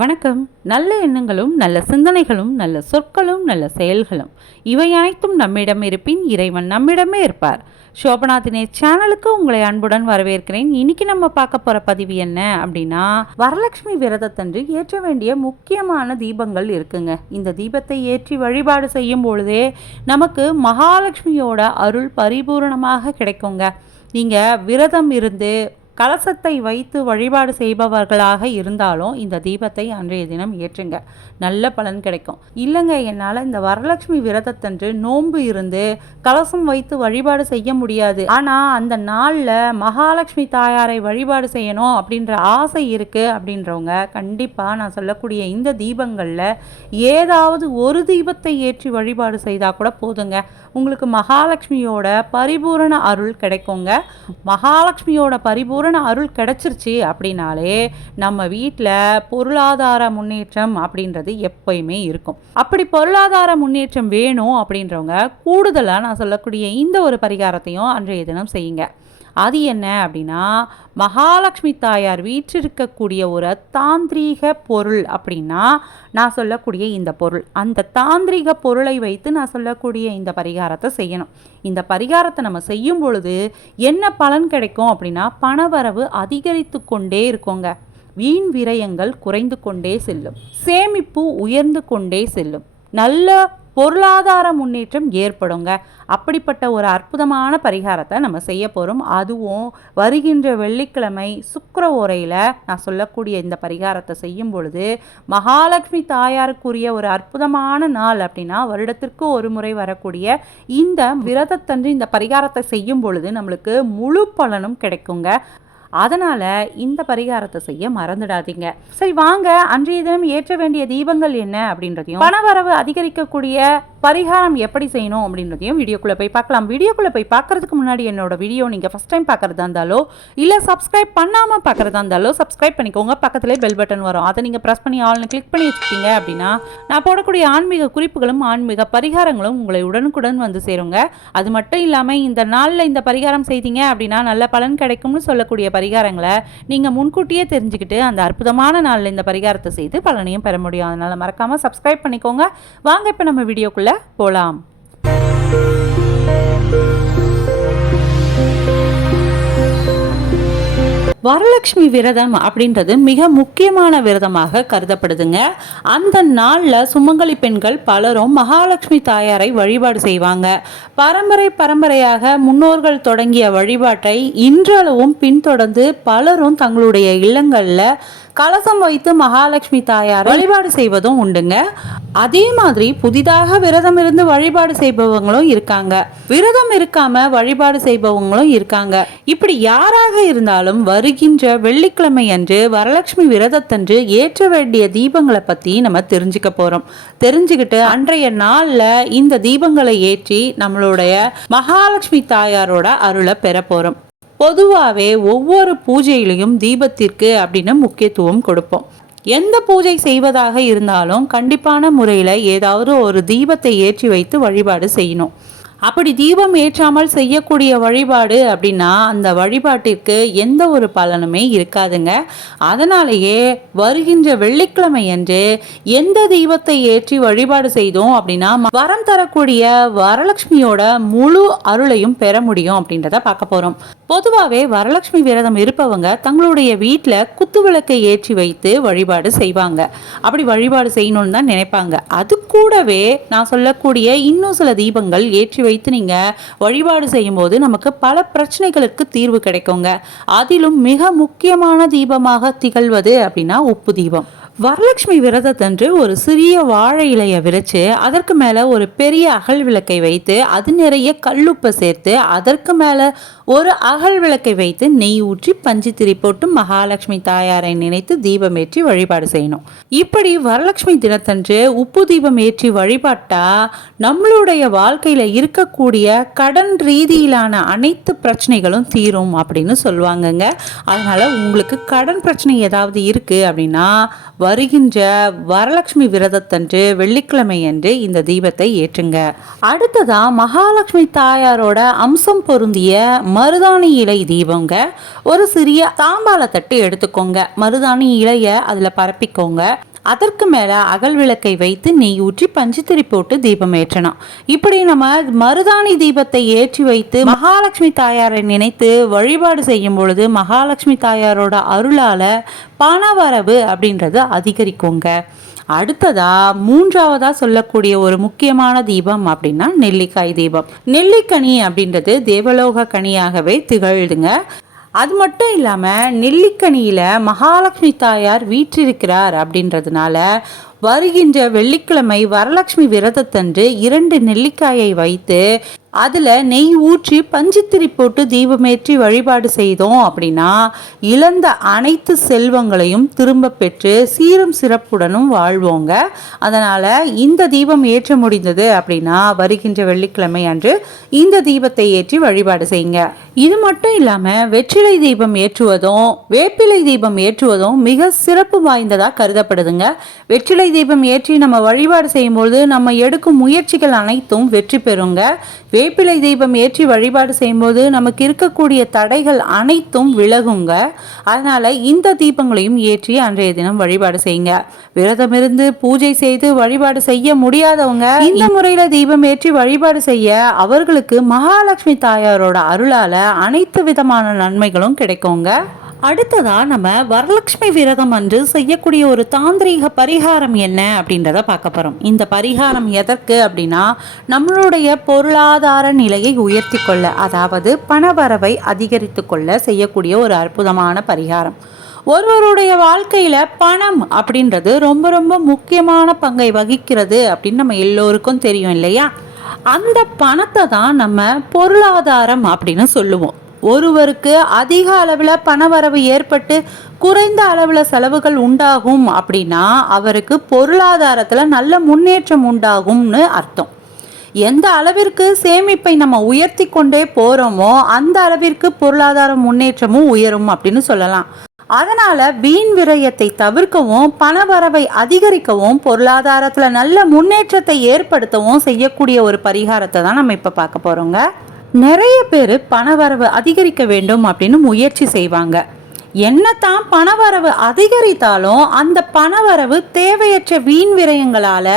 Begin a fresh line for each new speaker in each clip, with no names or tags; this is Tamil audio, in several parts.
வணக்கம். நல்ல எண்ணங்களும் நல்ல சிந்தனைகளும் நல்ல சொற்களும் நல்ல செயல்களும். இவை அனைத்தும் நம்மிடம் இருப்பின் இறைவன் நம்மிடமே இருப்பார். சோபனா தினேஷ் சேனலுக்கு உங்களை அன்புடன் வரவேற்கிறேன். இன்னைக்கு நம்ம பார்க்க போகிற பதிவு என்ன அப்படின்னா வரலட்சுமி விரதத்தன்று ஏற்ற வேண்டிய முக்கியமான தீபங்கள் இருக்குங்க. இந்த தீபத்தை ஏற்றி வழிபாடு செய்யும் பொழுதே நமக்கு மகாலட்சுமியோட அருள் பரிபூரணமாக கிடைக்குங்க. நீங்கள் விரதம் இருந்து கலசத்தை வைத்து வழிபாடு செய்பவர்களாக இருந்தாலும் இந்த தீபத்தை அன்றைய தினம் ஏற்றுங்க. நல்ல பலன் கிடைக்கும். இல்லைங்க என்னால் இந்த வரலட்சுமி விரதத்தன்று நோன்பு இருந்து கலசம் வைத்து வழிபாடு செய்ய முடியாது. ஆனால் அந்த நாளில் மகாலட்சுமி தாயாரை வழிபாடு செய்யணும் அப்படின்ற ஆசை இருக்குது அப்படின்றவங்க கண்டிப்பாக நான் சொல்லக்கூடிய இந்த தீபங்களில் ஏதாவது ஒரு தீபத்தை ஏற்றி வழிபாடு செய்தால் கூட போதுங்க. உங்களுக்கு மகாலட்சுமியோட பரிபூரண அருள் கிடைக்குங்க. மகாலட்சுமியோட பரிபூரண அருள் கிடைச்சிருச்சு அப்படின்னாலே நம்ம வீட்டில் பொருளாதார முன்னேற்றம் அப்படின்றது எப்பயுமே இருக்கும். அப்படி பொருளாதார முன்னேற்றம் வேணும் அப்படின்றவங்க கூடுதலாக நான் சொல்லக்கூடிய இந்த ஒரு பரிகாரத்தையும் அன்றைய தினம் செய்யுங்க. அது என்ன அப்படின்னா மகாலட்சுமி தாயார் வீற்றிருக்கக்கூடிய ஒரு தாந்திரீக பொருள் அப்படின்னா நான் சொல்லக்கூடிய இந்த பொருள். அந்த தாந்திரிக பொருளை வைத்து நான் சொல்லக்கூடிய இந்த பரிகாரத்தை செய்யணும். இந்த பரிகாரத்தை நம்ம செய்யும் பொழுது என்ன பலன் கிடைக்கும் அப்படின்னா பணவரவு அதிகரித்து கொண்டே இருக்கோங்க. வீண் விரயங்கள் குறைந்து கொண்டே செல்லும். சேமிப்பு உயர்ந்து கொண்டே செல்லும். நல்ல பொருளாதார முன்னேற்றம் ஏற்படுங்க. அப்படிப்பட்ட ஒரு அற்புதமான பரிகாரத்தை நம்ம செய்ய போகிறோம் அதுவும் வருகின்ற வெள்ளிக்கிழமை சுக்கர ஓரையில் நான் சொல்லக்கூடிய இந்த பரிகாரத்தை செய்யும் பொழுது மகாலட்சுமி தாயாருக்குரிய ஒரு அற்புதமான நாள் அப்படின்னா வருடத்திற்கு ஒரு முறை வரக்கூடிய இந்த விரதத்தன்று இந்த பரிகாரத்தை செய்யும் பொழுது நம்மளுக்கு முழு பலனும் கிடைக்குங்க. அதனால் இந்த பரிகாரத்தை செய்ய மறந்துடாதீங்க. சரி வாங்க. அன்றைய தினம் ஏற்ற வேண்டிய தீபங்கள் என்ன அப்படின்றதையும் பணவரவு அதிகரிக்கக்கூடிய பரிகாரம் எப்படி செய்யணும் அப்படின்றதையும் வீடியோக்குள்ளே போய் பார்க்கலாம். வீடியோக்குள்ளே போய் பார்க்கறதுக்கு முன்னாடி என்னோட வீடியோ நீங்கள் ஃபஸ்ட் டைம் பார்க்குறதா இருந்தாலோ இல்லை சப்ஸ்கிரைப் பண்ணாமல் பார்க்குறதா இருந்தாலோ சப்ஸ்கிரைப் பண்ணிக்கோங்க. பக்கத்துலேயே பெல் பட்டன் வரும். அதை நீங்கள் ப்ரெஸ் பண்ணி ஆள்னு கிளிக் பண்ணி வச்சுக்கிட்டீங்க அப்படின்னா நான் போடக்கூடிய ஆன்மீக குறிப்புகளும் ஆன்மீக பரிகாரங்களும் உங்களை உடனுக்குடன் வந்து சேருங்க. அது மட்டும் இல்லாமல் இந்த நாளில் இந்த பரிகாரம் செய்தீங்க அப்படின்னா நல்ல பலன் கிடைக்கும்னு சொல்லக்கூடிய பரிகாரங்களை நீங்கள் முன்கூட்டியே தெரிஞ்சுக்கிட்டு அந்த அற்புதமான நாளில் இந்த பரிகாரத்தை செய்து பலனையும் பெற முடியும். அதனால் மறக்காமல் சப்ஸ்கிரைப் பண்ணிக்கோங்க. வாங்க இப்போ நம்ம வீடியோக்குள்ளே போகலாம் வரலட்சுமி விரதம் அப்படின்றது மிக முக்கியமான விரதமாக கருதப்படுதுங்க. அந்த நாளில் சுமங்கலி பெண்கள் பலரும் மகாலட்சுமி தாயாரை வழிபாடு செய்வாங்க. பரம்பரை பரம்பரையாக முன்னோர்கள் தொடங்கிய வழிபாட்டை இன்றளவும் பின்தொடர்ந்து பலரும் தங்களுடைய இல்லங்களில் கலசம் வைத்து மகாலட்சுமி தாயார் வழிபாடு செய்வதும் உண்டுங்க. அதே மாதிரி புதிதாக விரதம் இருந்து வழிபாடு செய்பவங்களும் இருக்காங்க. விரதம் இருக்காம வழிபாடு செய்பவங்களும் இருக்காங்க. இப்படி யாராக இருந்தாலும் வருகின்ற வெள்ளிக்கிழமை அன்று வரலட்சுமி விரதத்தன்று ஏற்ற வேண்டிய தீபங்களை பத்தி நம்ம தெரிஞ்சுக்க போறோம். தெரிஞ்சுக்கிட்டு அன்றைய நாள்ல இந்த தீபங்களை ஏற்றி நம்மளுடைய மகாலட்சுமி தாயாரோட அருளை பெற போறோம். பொதுவாகவே ஒவ்வொரு பூஜையிலையும் தீபத்திற்கு அப்படின்னு முக்கியத்துவம் கொடுப்போம். எந்த பூஜை செய்வதாக இருந்தாலும் கண்டிப்பான முறையில் ஏதாவது ஒரு தீபத்தை ஏற்றி வைத்து வழிபாடு செய்யணும். அப்படி தீபம் ஏற்றாமல் செய்யக்கூடிய வழிபாடு அப்படின்னா அந்த வழிபாட்டிற்கு எந்த ஒரு பலனுமே இருக்காதுங்க. அதனாலேயே வருகின்ற வெள்ளிக்கிழமை அன்று எந்த தீபத்தை ஏற்றி வழிபாடு செய்தோம் அப்படின்னா வரம் தரக்கூடிய வரலட்சுமியோட முழு அருளையும் பெற முடியும் அப்படின்றத பார்க்க போகிறோம் பொதுவாகவே வரலட்சுமி விரதம் இருப்பவங்க தங்களுடைய வீட்டில் குத்து விளக்கை ஏற்றி வைத்து வழிபாடு செய்வாங்க. அப்படி வழிபாடு செய்யணும்னு தான் நினைப்பாங்க. அது கூடவே நான் சொல்லக்கூடிய இன்னும் சில தீபங்கள் ஏற்றி வைத்து நீங்கள் வழிபாடு செய்யும்போது நமக்கு பல பிரச்சனைகளுக்கு தீர்வு கிடைக்குங்க. அதிலும் மிக முக்கியமான தீபமாக திகழ்வது அப்படின்னா உப்பு தீபம். வரலட்சுமி விரதத்தன்று ஒரு சிறிய வாழை இலையை விரித்து அதற்கு மேலே ஒரு பெரிய அகல் விளக்கை வைத்து அது நிறைய கல்லுப்பை சேர்த்து அதற்கு மேலே ஒரு அகல் விளக்கை வைத்து நெய் ஊற்றி பஞ்சு திரி போட்டு மகாலட்சுமி தாயாரை நினைத்து தீபம் ஏற்றி வழிபாடு செய்யணும். இப்படி வரலட்சுமி தினத்தன்று உப்பு தீபம் ஏற்றி வழிபாட்டா நம்மளுடைய வாழ்க்கையில் இருக்கக்கூடிய கடன் ரீதியிலான அனைத்து பிரச்சனைகளும் தீரும் அப்படின்னு சொல்லுவாங்கங்க. அதனால் உங்களுக்கு கடன் பிரச்சனை ஏதாவது இருக்குது அப்படின்னா வருகின்ற வரலட்சுமி விரதத்தன்று வெள்ளிக்கிழமை அன்று இந்த தீபத்தை ஏற்றுங்க. அடுத்ததா மகாலட்சுமி தாயாரோட அம்சம் பொருந்திய மருதாணி இலை தீபங்க. ஒரு சிறிய தாம்பால தட்டு எடுத்துக்கோங்க. மருதாணி இலைய அதில் பரப்பிக்கோங்க. அதற்கு மேலே அகல் விளக்கை வைத்து நெய் ஊற்றி பஞ்சுத்திரி போட்டு தீபம் ஏற்றணும். இப்படி நம்ம மருதாணி தீபத்தை ஏற்றி வைத்து மகாலட்சுமி தாயாரை நினைத்து வழிபாடு செய்யும் பொழுது மகாலட்சுமி தாயாரோட அருளால் பணவரவு அப்படின்றது அதிகரிக்குங்க. அடுத்ததா மூன்றாவதா சொல்லக்கூடிய ஒரு முக்கியமான தீபம் அப்படின்னா நெல்லிக்காய் தீபம். நெல்லிக்கனி அப்படின்றது தேவலோக கனியாகவே திகழ்துங்க. அது மட்டும் இல்லாமல் நெல்லிக்கனியில் மகாலட்சுமி தாயார் வீற்றிருக்கிறார் அப்படின்றதுனால வருகின்ற வெள்ளிக்கிழமை வரலட்சுமி விரதத்தன்று இரண்டு நெல்லிக்காயை வைத்து அதில் நெய் ஊற்றி பஞ்சுத்திரி போட்டு தீபமேற்றி வழிபாடு செய்தோம் அப்படின்னா இழந்த அனைத்து செல்வங்களையும் திரும்ப பெற்று சீரும் சிறப்புடனும் வாழ்வோங்க. அதனால் இந்த தீபம் ஏற்ற முடிந்தது அப்படின்னா வருகின்ற வெள்ளிக்கிழமை அன்று இந்த தீபத்தை ஏற்றி வழிபாடு செய்யுங்க. இது மட்டும் இல்லாமல் வெற்றிலை தீபம் ஏற்றுவதும் வேப்பிலை தீபம் ஏற்றுவதும் மிக சிறப்பு வாய்ந்ததாக கருதப்படுதுங்க. வெற்றிலை தீபம் ஏற்றி நம்ம வழிபாடு செய்யும்பொழுது நம்ம எடுக்கும் முயற்சிகள் அனைத்தும் வெற்றி பெறுங்க. வேப்பிலை தீபம் ஏற்றி வழிபாடு செய்யும்போது நமக்கு இருக்கக்கூடிய தடைகள் அனைத்தும் விலகுங்க. அதனால இந்த தீபங்களையும் ஏற்றி அன்றைய தினம் வழிபாடு செய்யுங்க. விரதமிருந்து பூஜை செய்து வழிபாடு செய்ய முடியாதவங்க இந்த முறையில தீபம் ஏற்றி வழிபாடு செய்ய அவர்களுக்கு மகாலட்சுமி தாயாரோட அருளால அனைத்து விதமான நன்மைகளும் கிடைக்குங்க. அடுத்ததாக நம்ம வரலட்சுமி விரதம் அன்று செய்யக்கூடிய ஒரு தாந்திரீக பரிகாரம் என்ன அப்படின்றத பார்க்க போகிறோம் இந்த பரிகாரம் எதற்கு அப்படின்னா நம்மளுடைய பொருளாதார நிலையை உயர்த்தி கொள்ள அதாவது பணவரவை அதிகரித்து கொள்ள செய்யக்கூடிய ஒரு அற்புதமான பரிகாரம். ஒருவருடைய வாழ்க்கையில் பணம் அப்படின்றது ரொம்ப ரொம்ப முக்கியமான பங்கை வகிக்கிறது அப்படின்னு நம்ம எல்லோருக்கும் தெரியும் இல்லையா? அந்த பணத்தை தான் நம்ம பொருளாதாரம் அப்படின்னு சொல்லுவோம். ஒருவருக்கு அதிக அளவில் பணவரவு ஏற்பட்டு குறைந்த அளவில் செலவுகள் உண்டாகும் அப்படின்னா அவருக்கு பொருளாதாரத்தில் நல்ல முன்னேற்றம் உண்டாகும்னு அர்த்தம். எந்த அளவிற்கு சேமிப்பை நம்ம உயர்த்தி கொண்டே போகிறோமோ அந்த அளவிற்கு பொருளாதார முன்னேற்றமும் உயரும் அப்படின்னு சொல்லலாம். அதனால் வீண் விரயத்தை தவிர்க்கவும் பணவரவை அதிகரிக்கவும் பொருளாதாரத்தில் நல்ல முன்னேற்றத்தை ஏற்படுத்தவும் செய்யக்கூடிய ஒரு பரிகாரத்தை தான் நம்ம இப்போ பார்க்க போகிறோங்க நிறைய பேர் பணவரவு அதிகரிக்க வேண்டும் அப்படின்னு முயற்சி செய்வாங்க. என்னத்தான் பணவரவு அதிகரித்தாலும் அந்த பணவரவு தேவையற்ற வீண் விரயங்களால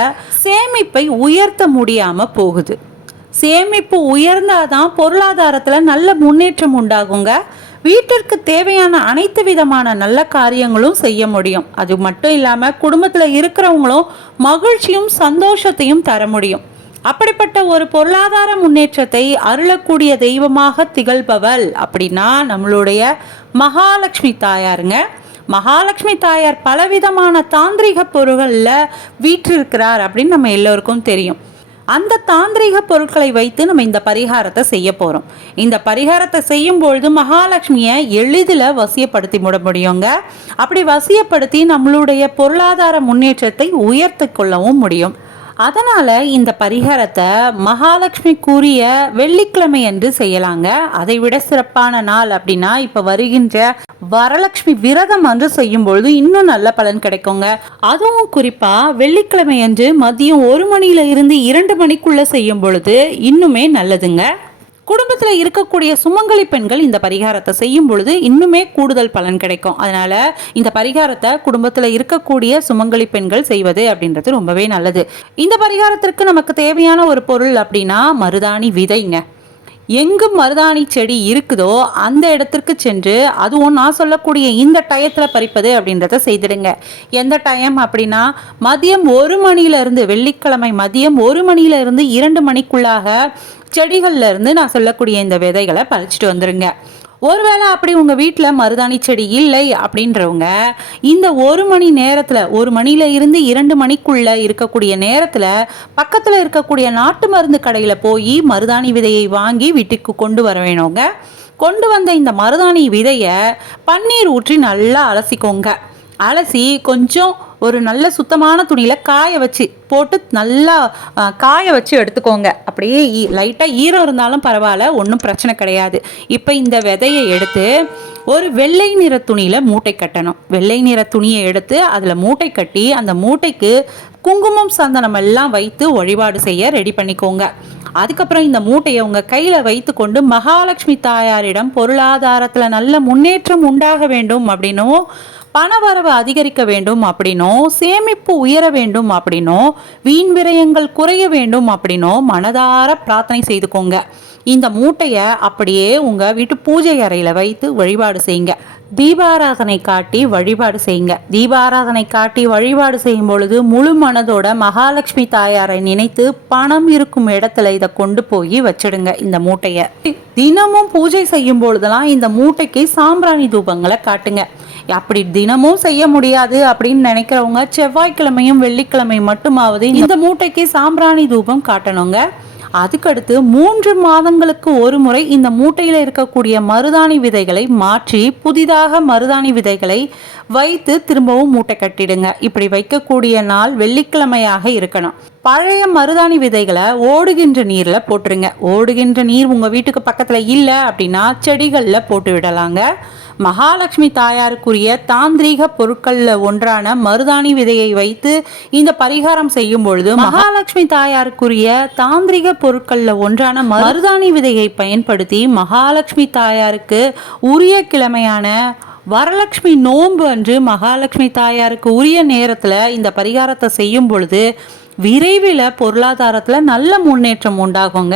சேமிப்பை உயர்த்த முடியாம போகுது. சேமிப்பு உயர்ந்தாதான் பொருளாதாரத்தில் நல்ல முன்னேற்றம் உண்டாகுங்க. வீட்டிற்கு தேவையான அனைத்து விதமான நல்ல காரியங்களும் செய்ய முடியும். அது மட்டும் இல்லாமல் குடும்பத்தில் இருக்கிறவங்களும் மகிழ்ச்சியும் சந்தோஷத்தையும் தர முடியும். அப்படிப்பட்ட ஒரு பொருளாதார முன்னேற்றத்தை அருளக்கூடிய தெய்வமாக திகழ்பவள் அப்படின்னா நம்மளுடைய மகாலட்சுமி தாயாருங்க. மகாலட்சுமி தாயார் பலவிதமான தாந்திரிக பொருள்களில் வீற்றிருக்கிறார் அப்படின்னு நம்ம எல்லோருக்கும் தெரியும். அந்த தாந்திரிக பொருட்களை வைத்து நம்ம இந்த பரிகாரத்தை செய்ய போகிறோம் இந்த பரிகாரத்தை செய்யும் பொழுது மகாலட்சுமியை எளிதில் வசியப்படுத்தி முட முடியுங்க. அப்படி வசியப்படுத்தி நம்மளுடைய பொருளாதார முன்னேற்றத்தை உயர்த்து கொள்ளவும் முடியும். அதனால் இந்த பரிகாரத்தை மகாலட்சுமி கூறிய வெள்ளிக்கிழமை என்று செய்யலாங்க. அதை விட சிறப்பான நாள் அப்படின்னா இப்போ வருகின்ற வரலட்சுமி விரதம் அன்று செய்யும் பொழுது இன்னும் நல்ல பலன் கிடைக்குங்க. அதுவும் குறிப்பாக வெள்ளிக்கிழமை அன்று மதியம் ஒரு மணியில இருந்து இரண்டு மணிக்குள்ள செய்யும் பொழுது இன்னுமே நல்லதுங்க. குடும்பத்தில் இருக்கக்கூடிய சுமங்கலி பெண்கள் இந்த பரிகாரத்தை செய்யும் பொழுது இன்னுமே கூடுதல் பலன் கிடைக்கும். அதனால இந்த பரிகாரத்தை குடும்பத்தில் இருக்கக்கூடிய சுமங்கலி பெண்கள் செய்வது அப்படின்றது ரொம்பவே நல்லது. இந்த பரிகாரத்திற்கு நமக்கு தேவையான ஒரு பொருள் அப்படின்னா மருதாணி விதைங்க. எங்கு மருதாணி செடி இருக்குதோ அந்த இடத்திற்கு சென்று அதுவும் நான் சொல்லக்கூடிய இந்த டயத்தில் பறிப்பது அப்படின்றத செய்திடுங்க. எந்த டைம் அப்படின்னா மதியம் ஒரு மணியிலிருந்து வெள்ளிக்கிழமை மதியம் ஒரு மணியிலிருந்து இரண்டு மணிக்குள்ளாக செடிகள்ல இருந்து நான் சொல்லக்கூடிய இந்த விதைகளை பறிச்சுட்டு வந்துருங்க. ஒருவேளை அப்படி உங்கள் வீட்டில் மருதாணி செடி இல்லை அப்படின்றவங்க இந்த ஒரு மணி நேரத்தில் ஒரு மணியில் இருந்து இரண்டு மணிக்குள்ளே இருக்கக்கூடிய நேரத்தில் பக்கத்தில் இருக்கக்கூடிய நாட்டு மருந்து கடையில் போய் மருதாணி விதையை வாங்கி வீட்டுக்கு கொண்டு வர வேணுங்க. கொண்டு வந்த இந்த மருதாணி விதையை பன்னீர் ஊற்றி நல்லா அலசிக்கோங்க. அலசி கொஞ்சம் ஒரு நல்ல சுத்தமான துணியில் காய வச்சு போட்டு நல்லா காய வச்சு எடுத்துக்கோங்க. அப்படியே லைட்டாக ஈரம் இருந்தாலும் பரவாயில்ல ஒன்றும் பிரச்சனை கிடையாது. இப்போ இந்த விதையை எடுத்து ஒரு வெள்ளை நிற துணியில் மூட்டை கட்டணும். வெள்ளை நிற துணியை எடுத்து அதில் மூட்டை கட்டி அந்த மூட்டைக்கு குங்குமம் சந்தனம் எல்லாம் வைத்து வழிபாடு செய்ய ரெடி பண்ணிக்கோங்க. அதுக்கப்புறம் இந்த மூட்டையை உங்கள் கையில் வைத்துக்கொண்டு மகாலட்சுமி தாயாரிடம் பொருளாதாரத்தில் நல்ல முன்னேற்றம் உண்டாக வேண்டும் அப்படின்னும் பண வரவு அதிகரிக்க வேண்டும் அப்படின்னோ சேமிப்பு உயர வேண்டும் அப்படின்னும் வீண் விரயங்கள் குறைய வேண்டும் அப்படின்னும் மனதார பிரார்த்தனை செய்துக்கோங்க. இந்த மூட்டையை அப்படியே உங்கள் வீட்டு பூஜை அறையில் வைத்து வழிபாடு செய்யுங்க. தீபாராதனை காட்டி வழிபாடு செய்யுங்க. தீபாராதனை காட்டி வழிபாடு செய்யும் பொழுது முழு மனதோட மகாலட்சுமி தாயாரை நினைத்து பணம் இருக்கும் இடத்துல இதை கொண்டு போய் வச்சிடுங்க இந்த மூட்டையை. தினமும் பூஜை செய்யும் பொழுதெல்லாம் இந்த மூட்டைக்கு சாம்பிராணி தூபங்களை காட்டுங்க. அப்படி தினமும் செய்ய முடியாது அப்படின்னு நினைக்கிறவங்க செவ்வாய்க்கிழமையும் வெள்ளிக்கிழமை மட்டுமாவது இந்த மூட்டைக்கு சாம்பிராணி தூபம் காட்டணுங்க. அதுக்கடுத்து மூன்று மாதங்களுக்கு ஒரு முறை இந்த மூட்டையில் இருக்கக்கூடிய மருதாணி விதைகளை மாற்றி புதிதாக மருதாணி விதைகளை வைத்து திரும்பவும் மூட்டை கட்டிடுங்க. இப்படி வைக்கக்கூடிய நாள் வெள்ளிக்கிழமையாக இருக்கணும். பழைய மருதாணி விதைகளை ஓடுகின்ற நீரில் போட்டுருங்க. ஓடுகின்ற நீர் உங்கள் வீட்டுக்கு பக்கத்தில் இல்லை அப்படின்னா செடிகளில் போட்டு விடலாங்க. மகாலட்சுமி தாயாருக்குரிய தாந்திரீக பொருட்கள்ல ஒன்றான மருதாணி விதையை வைத்து இந்த பரிகாரம் செய்யும் பொழுது மகாலட்சுமி தாயாருக்குரிய தாந்திரிக பொருட்கள்ல ஒன்றான மருதாணி விதையை பயன்படுத்தி மகாலட்சுமி தாயாருக்கு உரிய கிழமையான வரலட்சுமி நோன்பு அன்று மகாலட்சுமி தாயாருக்கு உரிய நேரத்தில் இந்த பரிகாரத்தை செய்யும் பொழுது விரைவில் பொருளாதாரத்தில் நல்ல முன்னேற்றம் உண்டாகுங்க.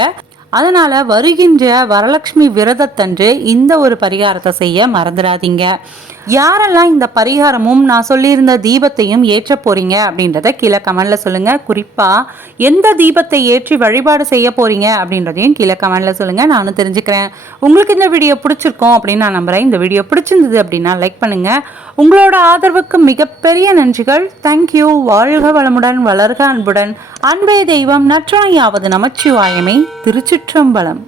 அதனால் வருகின்ற வரலட்சுமி விரதத்தன்று இந்த ஒரு பரிகாரத்தை செய்ய மறந்துடாதீங்க. யாரெல்லாம் இந்த பரிகாரமும் நான் சொல்லியிருந்த தீபத்தையும் ஏற்ற போறீங்க அப்படின்றத கீழே கமெண்ட்ல சொல்லுங்க. குறிப்பாக எந்த தீபத்தை ஏற்றி வழிபாடு செய்ய போறீங்க அப்படின்றதையும் கீழே கமெண்ட்ல சொல்லுங்க. நானும் தெரிஞ்சுக்கிறேன். உங்களுக்கு இந்த வீடியோ பிடிச்சிருக்கோம் அப்படின்னு நான் நம்புறேன். இந்த வீடியோ பிடிச்சிருந்தது அப்படின்னா லைக் பண்ணுங்க. உங்களோட ஆதரவுக்கு மிகப்பெரிய நன்றிகள். தேங்க்யூ வாழ்க வளமுடன் வளர்க அன்புடன். அன்பே தெய்வம் நற்றுணையாவது நமச்சிவாயமே. திருச்சிற்றம்பலம்.